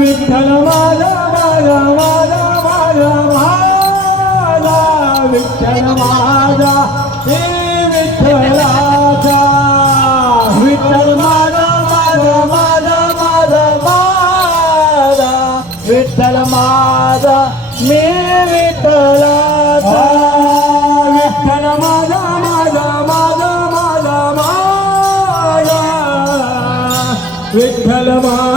विठ्ठल माझा माझा माझा माझा माझा विठ्ठल माझा हे विठ्ठलाचा विठ्ठल माझा माझा माझा माझा माझा विठ्ठल माझा मी विठ्ठलाचा विठ्ठल माझा माझा माझा माझा माझा विठ्ठल माझा